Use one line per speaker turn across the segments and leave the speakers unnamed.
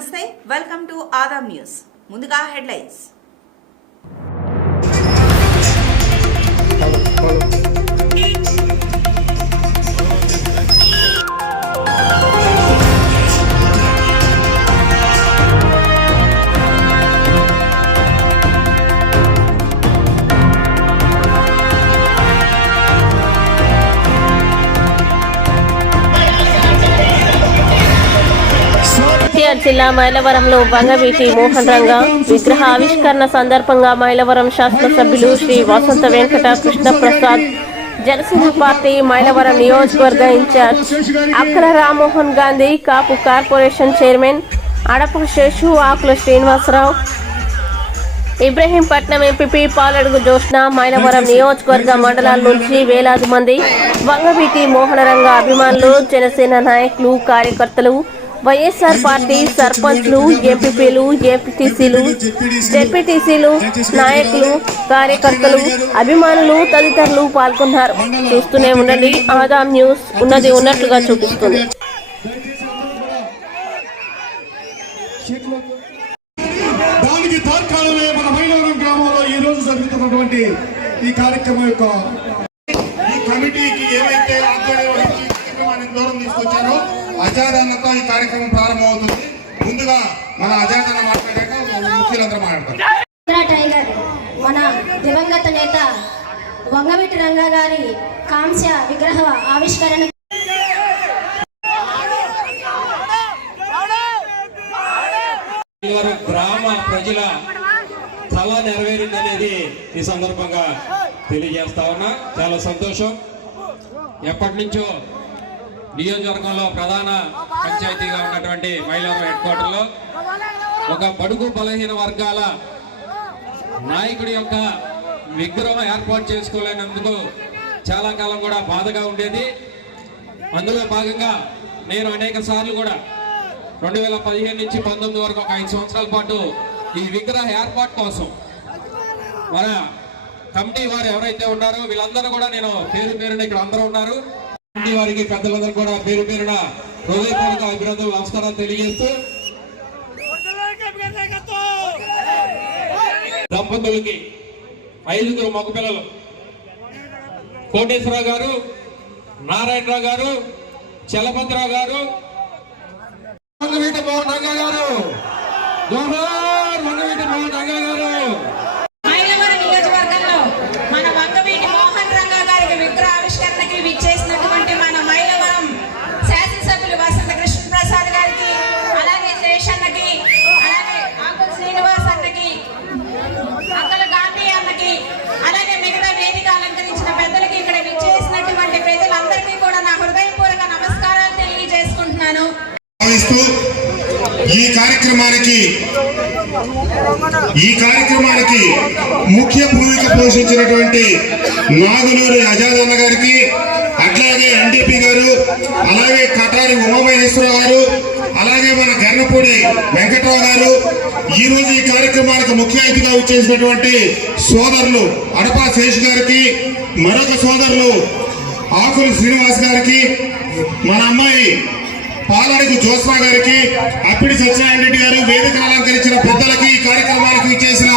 నమస్తే welcome to Aadam news ముందుగా హెడ్లైన్స్.
ఎన్టీఆర్ జిల్లా మైలవరంలో వంగవీటి మోహన్ రంగ విగ్రహ ఆవిష్కరణ సందర్భంగా మైలవరం శాసనసభ్యులు శ్రీ వసంత వెంకట కృష్ణప్రసాద్ జనసేన పార్టీ మైలవరం నియోజకవర్గ incharge Akkala Rammohan Gandhi Kapu corporation chairman Adapa Seshu Akula Srinivasarao Ibrahimpatnam MPP Paladugu Joshna Mylavaram నియోజకవర్గ మండలాల నుంచి వేలాది మంది వంగవీటి మోహనరంగ అభిమానులు జనసేన నాయకులు కార్యకర్తలు వైఎస్ఆర్ పార్టీ సర్పంచ్లు ఎంపీపీలు ఎంపీటీసీలు జెడ్పీటీసీలు నాయకులు కార్యకర్తలు అభిమానులు తదితరులు పాల్గొన్నారు. చూస్తూనే ఉండండి. ఆదాం న్యూస్ ఉన్నది ఉన్నట్లుగా చూపిస్తుంది.
దానికి తాత్కాలమే మన మైలవరం గ్రామంలో ఈ రోజు జరుగుతున్నటువంటి ఈ కార్యక్రమం యొక్క ఈ కమిటీకి ఏవైతే ఆధ్వర్యం దూరం తీసుకొచ్చారో అజాదాన్నతో ఈ కార్యక్రమం ప్రారంభమవుతుంది. ముందుగా మన అజాదాన్న మాట్లాడాక ముఖ్యులందరూ మాట్లాడతారు.
టైగర్ మన దివంగత నేత వంగవీటి రంగా గారి కాంస్య విగ్రహ ఆవిష్కరణ
గ్రామ ప్రజల కళ నెరవేరిందనేది ఈ సందర్భంగా తెలియజేస్తా ఉన్నా. చాలా సంతోషం. ఎప్పటి నుంచో నియోజకవర్గంలో ప్రధాన పంచాయతీగా ఉన్నటువంటి మైలవరం హెడ్ క్వార్టర్లో ఒక బడుగు బలహీన వర్గాల నాయకుడి యొక్క విగ్రహం ఏర్పాటు చేసుకోలేనందుకు చాలా కాలం కూడా బాధగా ఉండేది. అందులో భాగంగా నేను అనేక సార్లు కూడా రెండు వేల పదిహేను నుంచి పంతొమ్మిది వరకు ఒక ఐదు సంవత్సరాల పాటు ఈ విగ్రహ ఏర్పాటు కోసం మన కమిటీ వారు ఎవరైతే ఉన్నారో వీళ్ళందరూ కూడా నేను పేరు పేరున ఇక్కడ అందరూ ఉన్నారు. వారికి పెద్దలందరూ కూడా పేరు పేరున హృదయపూర్వక అభినందనలు నమస్కారాలు తెలియజేస్తూ దంపతులకి ఐదుగురు మగపిల్లలు. కోటేశ్వరరావు గారు నారాయణరావు గారు చలభద్రరావు గారు
భావిస్తూ ఈ కార్యక్రమానికి ఈ కార్యక్రమానికి ముఖ్య భూమిక పోషించినటువంటి నాగులూరు అజాదన్న గారికి అట్లాగే ఎన్డీపీ గారు అలాగే కటారి ఉమామహేశ్వర గారు అలాగే మన గర్నపూడి వెంకట్రావు గారు ఈ రోజు ఈ కార్యక్రమానికి ముఖ్య అతిథిగా వచ్చేసినటువంటి సోదరులు అడపా శేష్ గారికి మరొక సోదరులు ఆకులు శ్రీనివాస్ గారికి మన అమ్మాయి పాలనకు జ్యోత్స్నా గారికి అప్పిడి సత్యనారాయణ రెడ్డి గారు వేదిక అలంకరించిన పెద్దలకి ఈ కార్యక్రమానికి చేసిన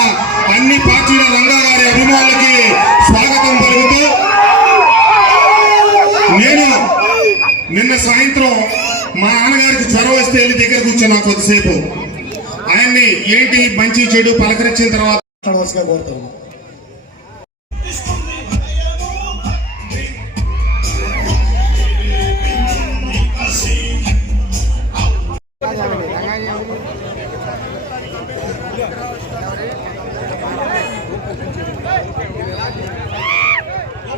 అన్ని పార్టీల రంగా గారి అభిమానులకి స్వాగతం పలుకుతూ నేను నిన్న సాయంత్రం మా నాన్నగారికి చొరవ వస్తే వెళ్ళి దగ్గర కూర్చున్నా కొద్దిసేపు. ఆయన్ని ఏంటి మంచి చెడు పలకరించిన తర్వాత కోరుతాను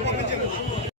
పంపించారు